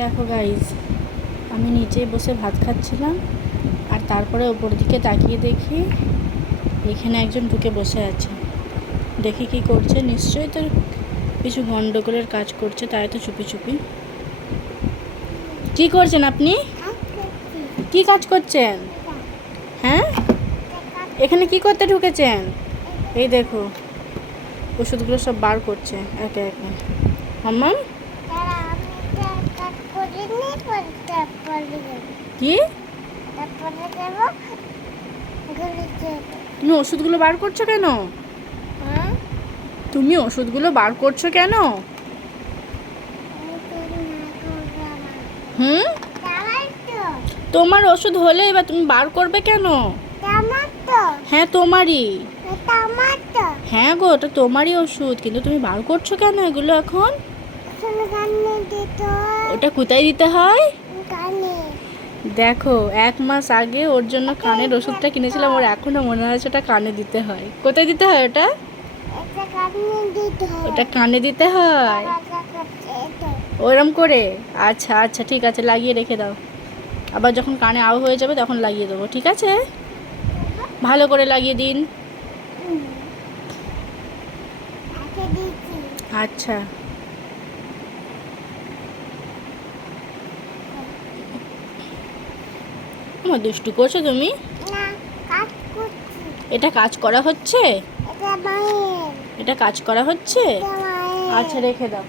দেখো গাইজ, আমি নিচে বসে ভাত খাচ্ছিলাম আর তারপরে ওপর দিকে তাকিয়ে দেখি এখানে একজন ঢুকে বসে আছে। দেখি কি করছে, নিশ্চয়ই তো কিছু গন্ডগোলের কাজ করছে, তাই তো চুপি চুপি। কি করছেন আপনি? কি কাজ করছেন? হ্যাঁ, এখানে কি করতে ঢুকেছেন? এই দেখো ওষুধগুলো সব বার করছে একে একে। মাম্মাম কি তুমি ওষুধগুলো বার করছো কেন? তুমি ওষুধগুলো বার করছো কেন? হুম, তোমার ওষুধ হলে এবার তুমি বার করবে কেন? হ্যাঁ তোমারই। হ্যাঁ গো, ওটা তোমারই ওষুধ, কিন্তু তুমি বার করছো কেন এগুলো এখন? ওটা কোথায় দিতে হয়? দেখো, 1 মাস আগে ওর জন্য কানের ওষুধটা কিনেছিলাম, ওর এখনো মনে আছে ওটা কানে দিতে হয়। কোথায় দিতে হয় ওটা? ওটা কানে দিতে হয় ওরম করে। আচ্ছা আচ্ছা, ঠিক আছে, লাগিয়ে রেখে দাও। আবার যখন কানে আও হয়ে যাবে তখন লাগিয়ে দেবো, ঠিক আছে? ভালো করে লাগিয়ে দিন। আচ্ছা। আমার দুষ্টু করছো তুমি? এটা কাজ করা হচ্ছে? এটা কাজ করা হচ্ছে? আচ্ছা, রেখে দাও।